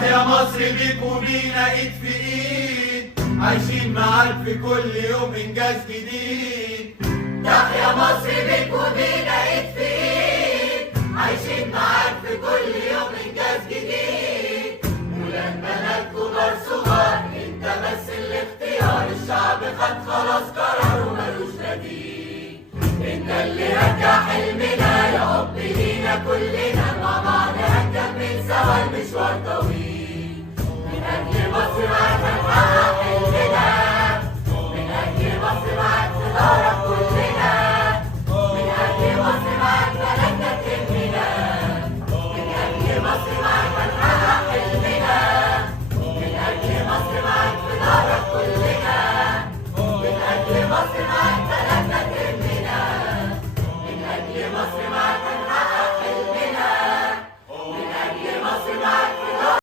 تحيا مصر بيك وبينا ايد في ايد، عايشين معاك في كل يوم انجاز جديد. تحيا مصر بيك وبينا ايد في ايد، عايشين معاك في كل يوم